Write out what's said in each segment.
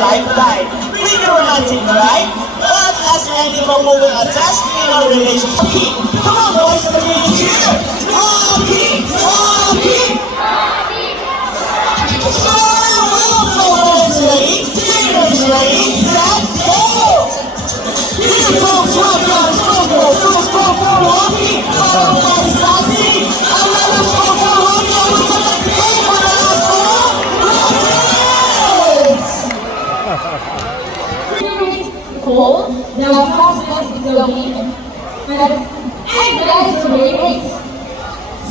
Lifetime. We do nothing, right? But as any couple will attest in our relationship. Come on, boys, let me cheer. Happy, happy. Someone's ready, dinner's ready, set, go. Here comes one, guys, let's go for Rocky. Oh, Sassy. Another go for Rocky. I was going to pay for the last one. Cold, there are prospects of the week, but guys race.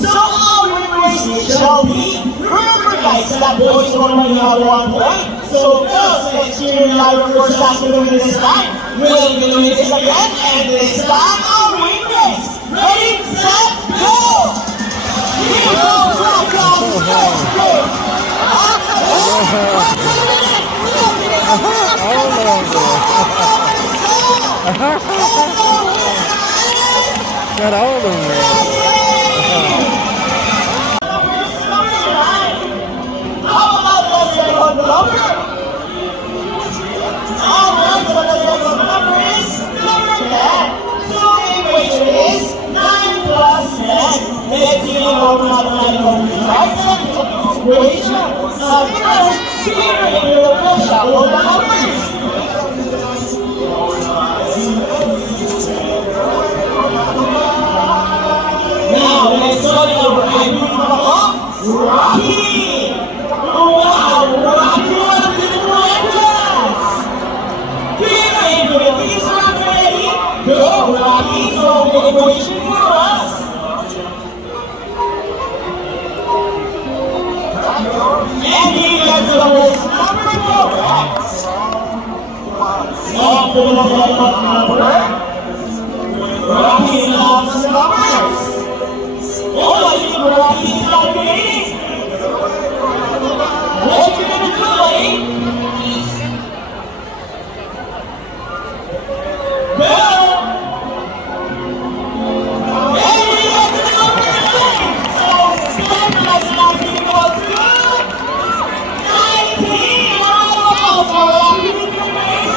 So all we race shall be. Remember guys, that boys only have 1 point. So girls, let's cheer in our first time to do this time. We'll be doing this again, and this time I'll win this. Ready, set, go! Here goes rock, guys, let's go! Got all of them there. How about the second number? Alright, so the second number is number 10. So the equation is 9 plus 10. Let's see how we have 9 numbers, right? That's the equation. First, here in the shallow numbers. Now, let's start over. I move Rocky! Wow, Rocky, what a beautiful entrance! Here in the biggest round ready. Go, Rocky, solve the equation for us. And he gets the first number correct. Solve the second number. Rocky loves numbers. Oh, I think Rocky's not waiting. What you gonna do, buddy? Go! And we got the number 9. So, 10 plus 9 equals to 19. Wow, so Rocky did the great.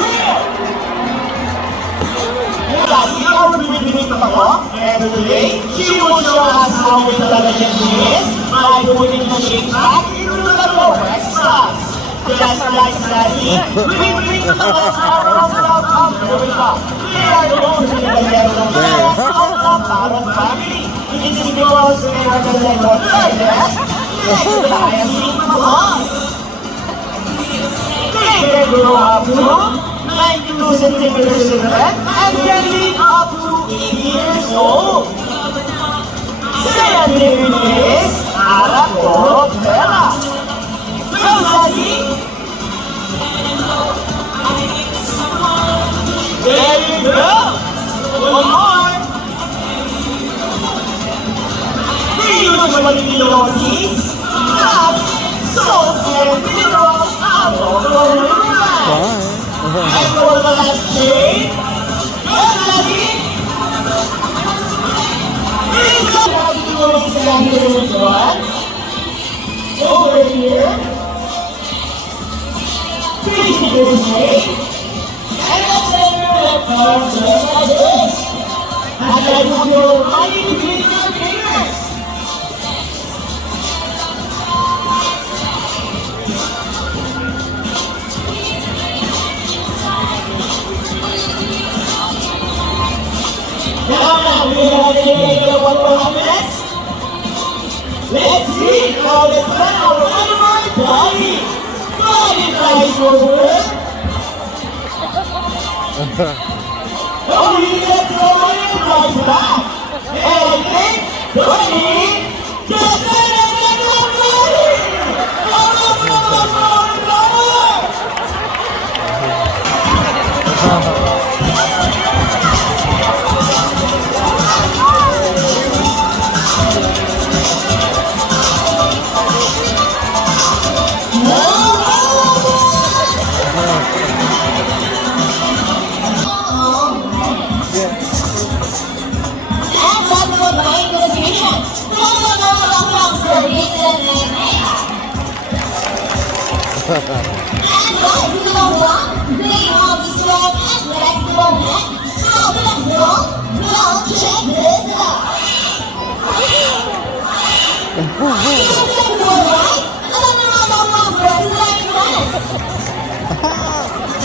Lagi our winning ako, and today, she will show us how intelligent she is by putting the shape back into the correct spots. Just like Sassy, we bring the power of love up to the top. We are going to the yellow of the Parrot family. It's because we are the level furthest next to the highest in the world. They can grow up to 92 centimeters in length and can live up to 80 years old. Scientific is Arachnoptera. Go, Sassy! There you go! One more! We usually below these nuts, salt, and minerals out of the river. And for the last shade, go, Sassy! Over here, facing this way, and let's center the card just like this. And I want your money to hit your fingers. any idea what will happen next? Let's see how the plan our animal body. Body flies over. Oh, he gets over and flies back. And I think, Tony, just let it get ready. And that's what my contribution. And guys, you know what? They have the strong and flexible neck. How flexible? Well, check this out. It's so flexible, right? I don't know how long breath like this.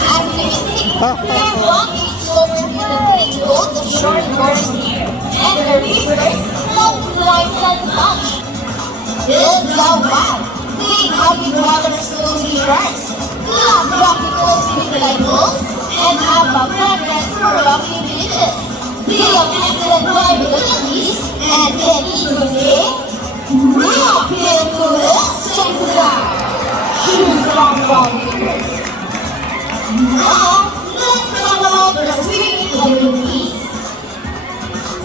As you can see, their walking over to the big gold of short borders here. And their whiskers love slice and touch. This is how wild. They have been rather slowly first. Love rocky coast with like bulls and have a preference for rocky beaches. They have excellent driving abilities and can easily rock into this singular. Choose from volunteers. Now, let's talk about the swimming abilities.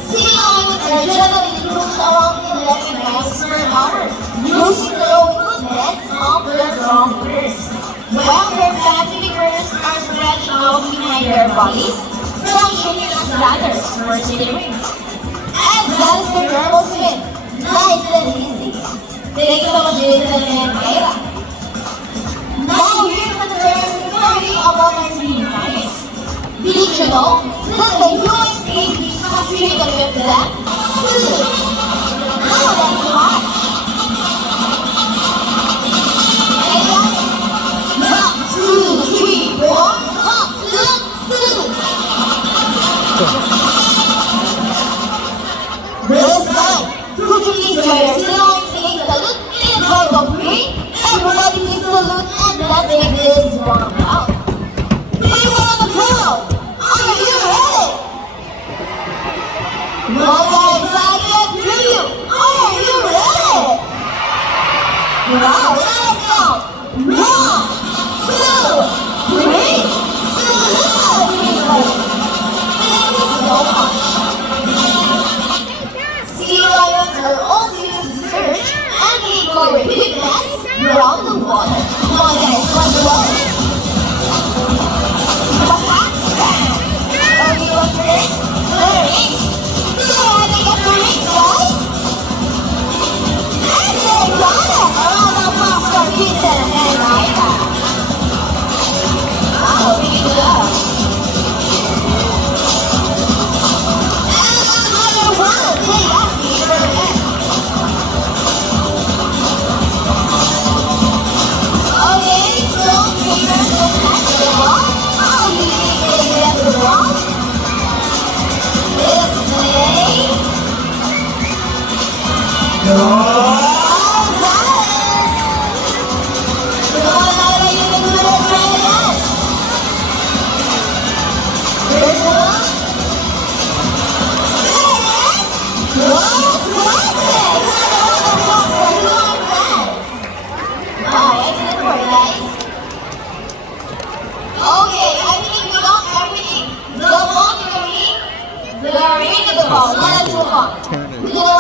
Sea lions are generally cruised along 11 miles per hour, using their own movements of their strong ears. While their flatty fingers are stretched out behind their bodies, functioning as ladders for steering. And that is their normal swim, nice and easy. Take some of Jason and Kayla. Now here's the first story about our sea lions. Did you know that the US Navy has treated with them? How that's hot! One, two, three, four, up, look, two. This time, could you please join us in our singing salute in the count of three? Everybody please salute and let's take this one out. People on the crowd, are you ready? Well guys, I can hear you. Are you ready? Now let's count. 1, 2, 3. Salute everybody. Thank you so much. Sea lions are also used to search and recover equipment around the water. Come on guys, let's go. Are you up first? First. So I think I'm first, guys. And they got it. A round of applause for Peter and Ida. Wow, really good job. And another one. Hey, that's Peter again. Okay, so Peter will catch the ball. How do you think they get the ball? This way. No, guys. Come on, Ida, you can do it. Try it again. First one. Second. What's happening? Another applause for you and friends. Wow, excellent work, guys. Okay, I think we got everything. The laundry, the ring of the ball. Let's move on.